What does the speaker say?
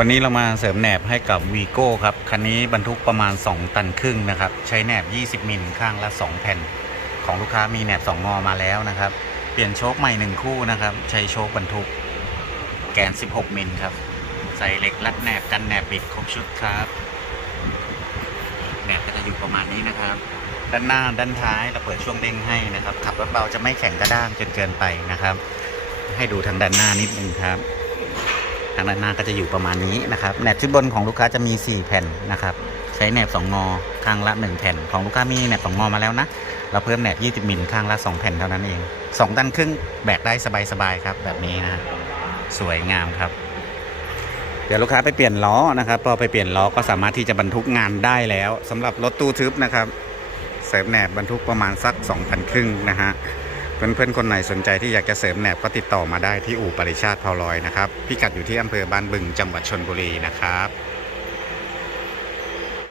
วันนี้เรามาเสริมแหนบให้กับวีโก้ครับ คันนี้บรรทุกประมาณ 2 ตันครึ่งนะครับ ใช้แหนบ 20 มิลข้างละ 2 แผ่น ของลูกค้ามีแหนบ 2 งอมาแล้วนะครับ เปลี่ยนโชคใหม่ 1 คู่นะครับ ใช้โชคบรรทุกแกน 16 มิลครับ ใส่เหล็กรัดแหนบกันแหนบบิดครบชุดครับ แหนบก็จะอยู่ประมาณนี้นะครับ ด้านหน้าด้านท้ายเราเปิดช่วงเด้งให้นะครับ ขับรถเบาจะไม่แข็งกระด้างจนเกินไปนะครับ ให้ดูทางด้านหน้านิดนึงครับ ทางด้านหน้าก็จะอยู่ประมาณนี้นะครับแหนบที่บนของลูกค้าจะมี 4 แผ่นนะครับใช้แหนบ 2 งอข้างละ 1 แผ่นของลูกค้ามีแหนบ 2 งอมาแล้วนะเราเพิ่มแหนบ 20มิลข้างละ 2 แผ่นเท่านั้นเอง 2 ตันครึ่งแบกได้สบายๆครับ แบบนี้นะสวยงามครับ เดี๋ยวลูกค้าไปเปลี่ยนล้อนะครับพอไปเปลี่ยนล้อก็สามารถที่จะบรรทุกงานได้แล้วสำหรับรถตู้ทึบนะครับเสริมแหนบบรรทุกประมาณสัก2,000ครึ่งนะฮะ เพื่อนๆ คนไหนสนใจที่อยากจะเสริมแหนบก็ติดต่อมาได้ที่อู่ปริชาติพาลอยนะครับ พิกัดอยู่ที่อำเภอบ้านบึงจังหวัดชนบุรีนะครับ